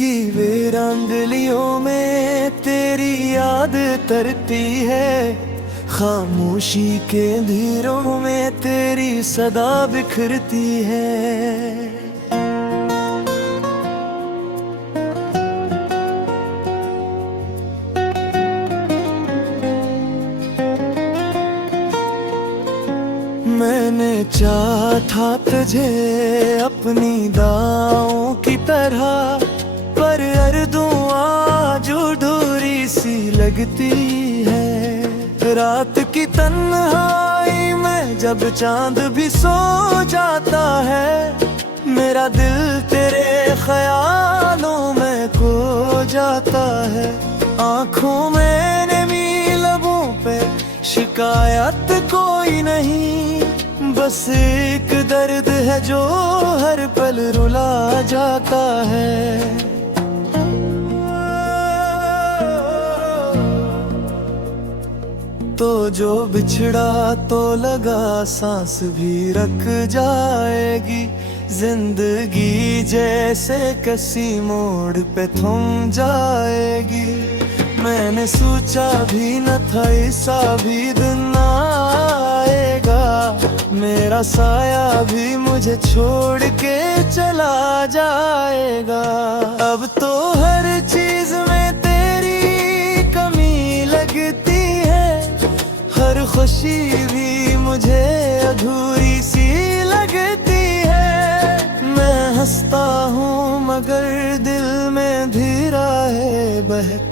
की वीरांगलियों में तेरी याद तरती है, खामोशी के अंधेरों में तेरी सदा बिखरती है। मैंने चाहा था तुझे अपनी दाओं की तरह, पर अर्दों आज अधूरी सी लगती है। रात की तन्हाई में जब चांद भी सो जाता है, मेरा दिल तेरे ख्यालों में खो जाता है। आँखों में नमी, लबों पे शिकायत कोई नहीं, बस एक दर्द है जो हर पल रुला जाता है। तो जो बिछड़ा तो लगा सांस भी रख जाएगी, जिंदगी जैसे किसी मोड़ पे थम जाएगी। मैंने सोचा भी न था ऐसा भी दिन आएगा, मेरा साया भी मुझे छोड़ के चला जाएगा। अब तो हर चीज में तेरी कमी लगती है, हर खुशी भी मुझे अधूरी सी लगती है। मैं हंसता हूँ मगर दिल में धीरा है बहक,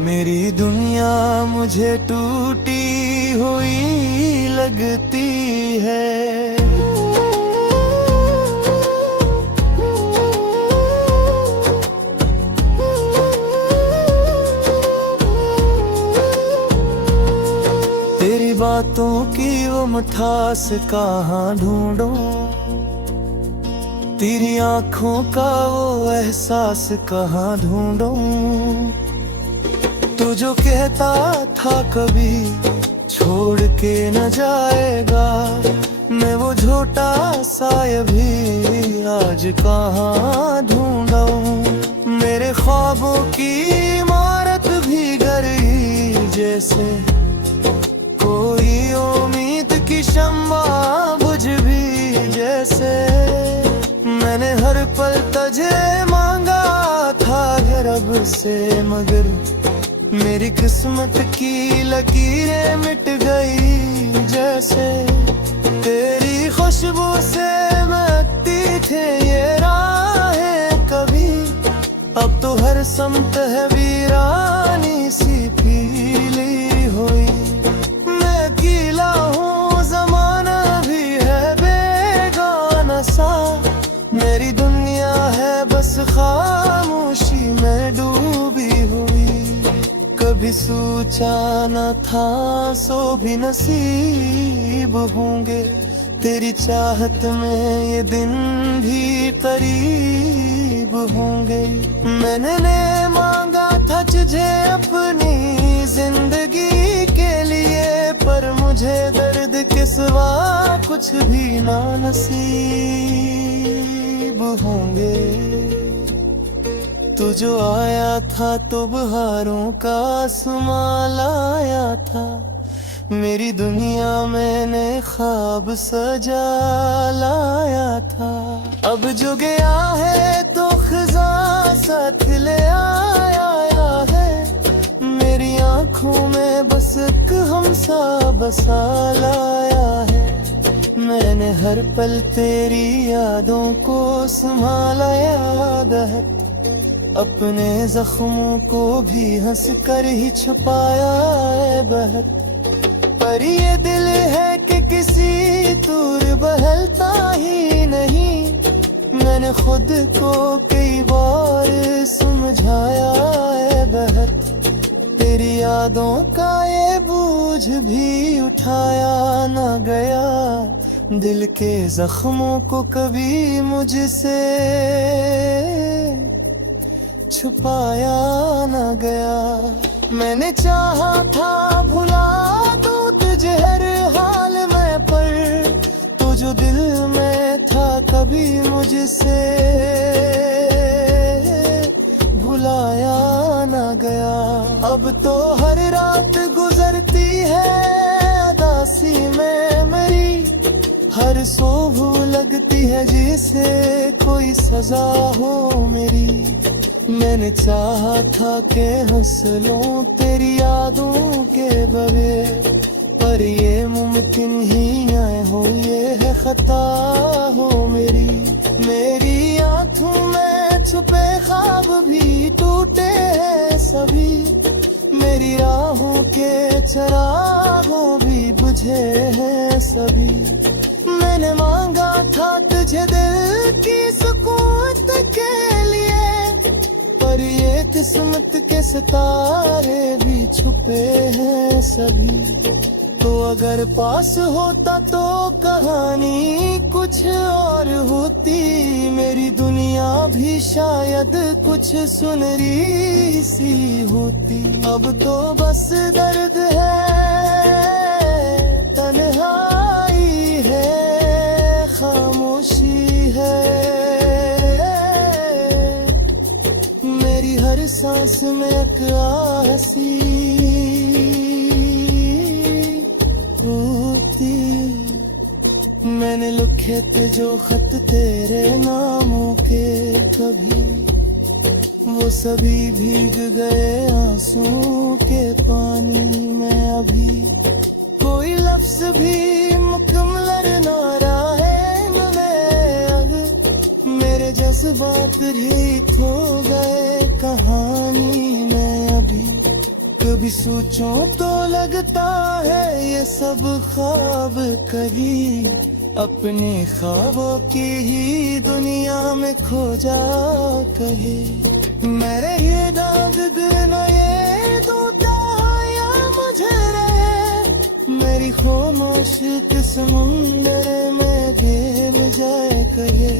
मेरी दुनिया मुझे टूटी हुई लगती है। तेरी बातों की वो मिठास कहाँ ढूंढूं, तेरी आंखों का वो एहसास कहाँ ढूंढूं। तू जो कहता था कभी छोड़ के न जाएगा, मैं वो झूठा साया भी आज कहाँ ढूंढूं। मेरे ख्वाबों की इमारत भी गई जैसे, कोई उम्मीद की शम्मा बुझ भी जैसे। मैंने हर पल तुझे मांगा था रब से, मगर मेरी किस्मत की लकीरें मिट गई जैसे। तेरी खुशबू से महकती थे ये राहें कभी, अब तो हर समत है वीरानी सी पीली हुई। मैं अकेला हूँ, ज़माना भी है बेगाना सा, मेरी दुनिया है बस खामोशी में डूबी हुई। कभी सोचा न था सो भी नसीब होंगे, तेरी चाहत में ये दिन भी करीब होंगे। मैंने मांगा था तुझे अपनी जिंदगी के लिए, पर मुझे दर्द के सिवा कुछ भी ना नसीब होंगे। तू जो आया था तो बहारों का आसमां लाया था, मेरी दुनिया मैंने ख्वाब सजा लाया था। अब जो गया है तो खिजा साथ ले आया है, मेरी आंखों में बस एक हमसा बसा लाया है। मैंने हर पल तेरी यादों को संभाला याद है, अपने जख्मों को भी हंस कर ही छुपाया है बहक। पर ये दिल है कि किसी दूर बहलता ही नहीं, मैंने खुद को कई बार समझाया है बहक। तेरी यादों का ये बोझ भी उठाया ना गया, दिल के जख्मों को कभी मुझसे छुपाया ना गया। मैंने चाहा था भुला दूं तुझे हर हाल में, पर तू जो दिल में था कभी मुझसे अब तो हर रात गुजरती है उदासी में मेरी, हर सुबह लगती है जैसे कोई सजा हो मेरी। मैंने चाहा था कि हंस लूं तेरी यादों के बगैर, पर ये मुमकिन ही आए हो, ये है खता हो मेरी। मेरी आंखों में छुपे ख्वाब भी टूटे हैं सभी, मेरी राहों के चरागों भी बुझे हैं सभी। मैंने मांगा था तुझे दिल की सुकून के लिए, पर ये किस्मत के सितारे भी छुपे हैं सभी। तो अगर पास होता तो कहानी कुछ और होती, मेरी दुनिया भी शायद कुछ सुनहरी सी होती। अब तो बस दर्द है, तन्हाई है, खामोशी है, मेरी हर सांस में एक आसी होती। मैंने लिखे थे जो खत तेरे नामों के कभी, वो सभी भीग गए आंसुओं के पानी में अभी। कोई लफ्ज भी मुकम्मल ना रहे में अब, मेरे जज्बात रहित हो गए कहानी में अभी। कभी सोचूं तो लगता है ये सब ख्वाब कभी, अपने ख्वाबों की ही दुनिया में खो जा कहे। मेरे ये दाग देना ये दूता या मुझे रहे, मेरी खामोश के समुंदर में घेर जाए कहे।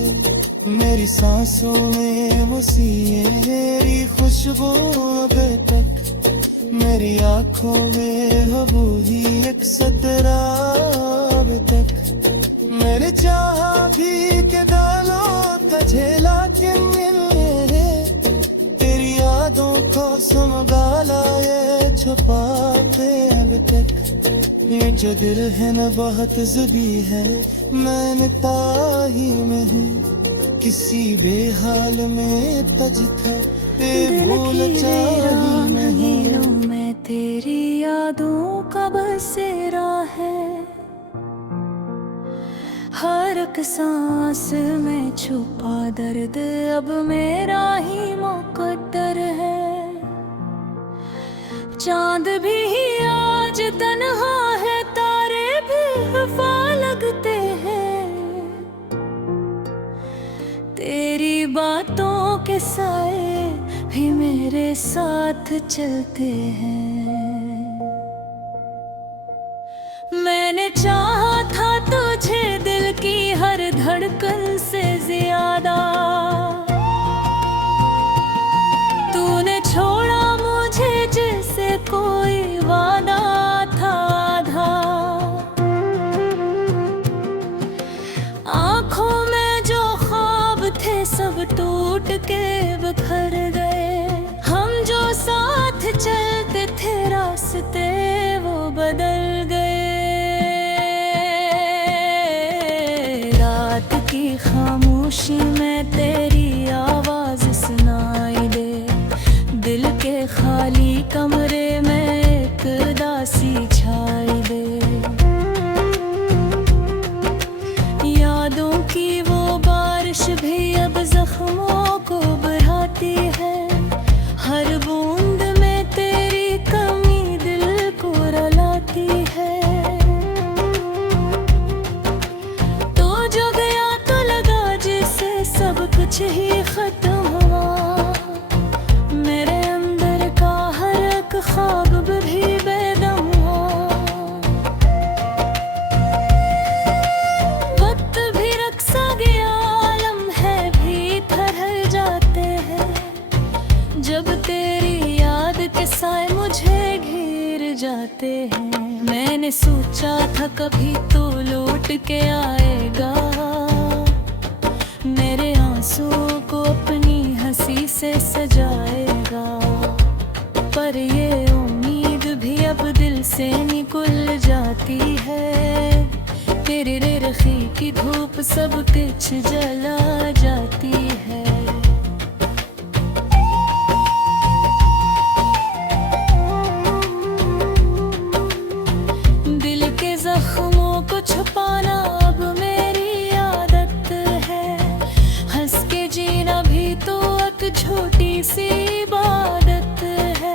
मेरी सांसों में वो तेरी खुशबू अब तक, मेरी आँखों में हो वो ही एक सतरा अब तक। मैंने चाहा भी के दालों का झेला के मिले, तेरी यादों को संभाला ये छुपाते अब तक। ये जो दिल है न बहुत ज़ुबी है, मैंने ताही में हूँ किसी बेहाल में तजता भूल चाही में हूँ। मैं तेरी यादों का बसेरा है, हर एक सांस में छुपा दर्द अब मेरा ही मुकद्दर है। चांद भी आज तन्हा है, तारे भी वफा लगते हैं, तेरी बातों के साए भी मेरे साथ चलते हैं। मैंने चाहा था तुझे दिल की हर धड़कन से ज्यादा, तूने छोड़ा मुझे जैसे कोई वादा था आधा। आँखों में जो ख्वाब थे सब टूट के बिखर गए, हम जो साथ चलते थे रास्ते वो बदल गए। रात की खामोशी में तेरी आवाज सुनाई दे, दिल के खाली कमरे में एक दासी छाई दे। यादों की वो बारिश भी अब जख्मों को बहाती है, हर बूंद में तेरी कमी दिल को रुलाती है। तो जो गया तो लगा जैसे सब कुछ ही खत्म हुआ, मेरे अंदर का हर एक ख्वाब भी बेदम हुआ। वक्त भी रक्सा गया, लम्हे भी ठहर जाते हैं, जब तेरी याद के साए मुझे घिर जाते हैं। मैंने सोचा था कभी तो लौट के आएगा, मेरे आंसुओं को अपनी हंसी से सजाएगा। पर ये उम्मीद भी अब दिल से निकल जाती है। तेरे रेरखी की धूप सब कुछ जला जाती है। दिल के जख्मों को छुपाना अब मेरी आदत है। हंस के जीना भी तो एक छोटी सी इबादत है।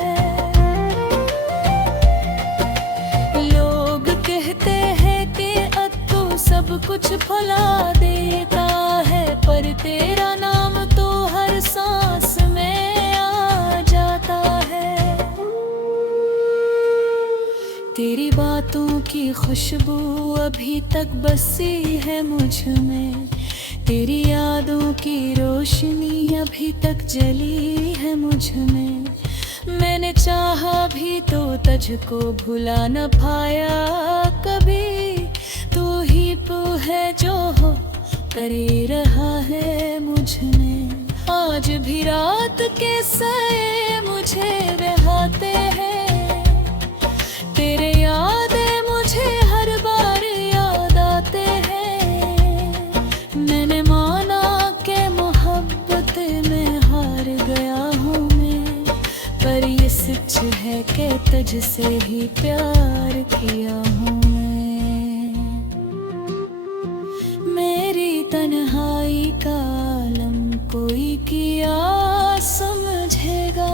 लोग कहते हैं कि अब तू सब कुछ भुला देता है, पर तेरा नाम तो हर सांस में आ जाता है। तेरी बातों की खुशबू अभी तक बसी है मुझ में। तेरी यादों की रोशनी अभी तक जली है मुझ में। मैंने चाहा भी तो तुझको भुला न पाया कभी। तू ही तो है जो हो करे रहा है मुझ में। आज भी रात के सए मुझे बहाते हैं। तेरे यादें मुझे हर बार याद आते हैं। मैंने माना कि मोहब्बत में हार गया हूँ मैं, पर ये सच है कि तुझसे ही प्यार किया हूँ मैं। मेरी तन्हाई का आलम कोई किया समझेगा।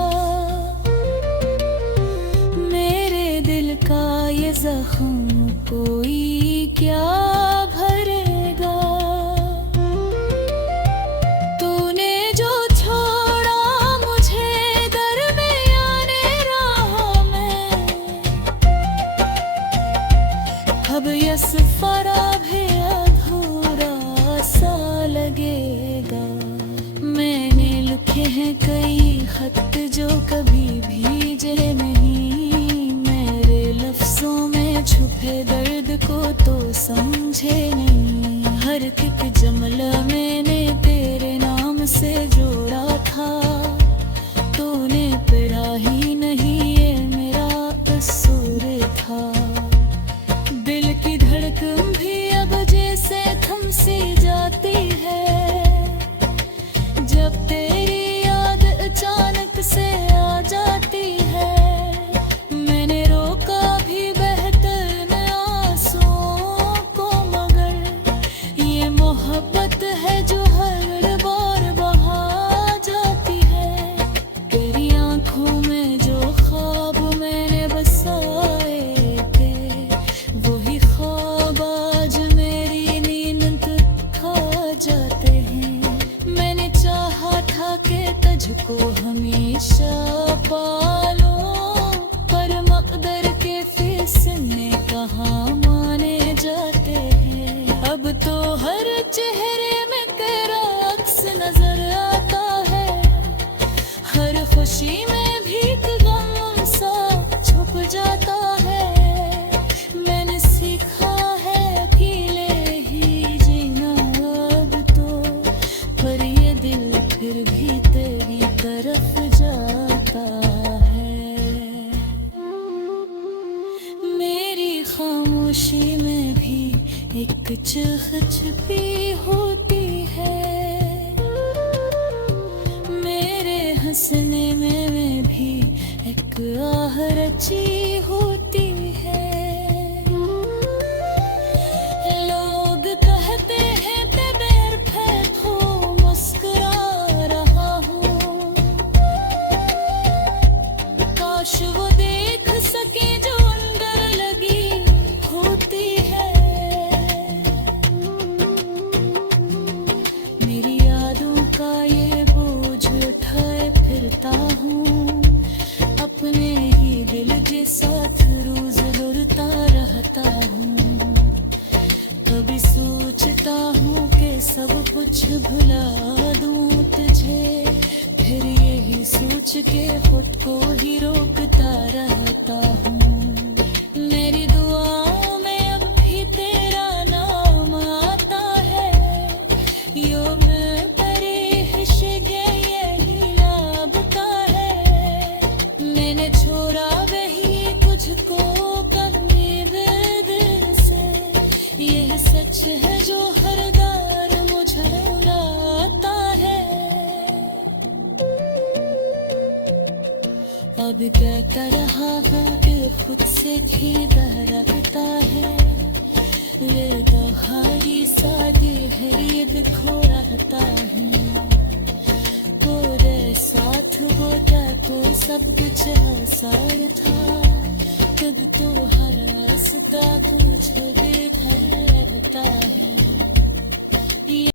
मेरे दिल का ये जख्म कोई क्या भरेगा। तूने जो छोड़ा मुझे दरमियाने राह में, अब ये सफर भी अधूरा सा लगेगा। मैंने लिखे हैं कई खत जो कभी भीजे नहीं। मेरे लफ्जों में छुपे दर्द को तो समझे नहीं। हर एक जुमला मैंने तेरे नाम से जोड़ा था, तूने पढ़ा ही नहीं, ये मेरा कसूर था। दिल की धड़कन भी अब जैसे थम सी जाती है, जब तेरी याद अचानक से आ जाती है। मैंने रोका भी बहते न आंसुओं को, मगर ये मोहब्बत है जो हर बार बहा जाती है। तेरी आंखों में जो ख्वाब मैंने बसाए थे, वही ख्वाब आज मेरी नींद खा जाते हैं। मैंने चाहा था कि तुझको हमेशा पालूं, पर मकदर के फैसले कहाँ माने जाते हैं। अब तो हर चेहरे में तेरा अक्स नजर आता है। हर खुशी में भी एक गम सा छुप जाता है। मैंने सीखा है अकेले ही जीना अब तो, पर ये दिल फिर भी तेरी तरफ जाता है। मेरी खामोशी में भी एक चुप-चुपी होती है। मेरे हंसने में भी एक आह रची होती है। लोग कहते हैं मैं बेरफेत हूँ, मुस्कुरा रहा हूँ। काश वो देख सके जो अंदर लगी होती है। मेरी यादों का ये बोझ उठाए फिरता हूँ, अपने ही दिल के साथ रोज लुरता रहता हूँ। कभी सोचता हूँ कि सब कुछ भुला दूँ तुझे, फिर यही सोच के खुद को ही रोकता रहता हूँ। मेरी दुआओं में अब भी तेरा नाम आता है। यो मैं परी हिश यही लाभता है। मैंने अब तय कर रहा हूँ कि खुद से खीदा रखता है। ये बहारी सादी है, ये दिखो रहता है। तेरे साथ होता तो सब कुछ आसान था। कब तो हर रास्ता कुछ भी घर रहता है।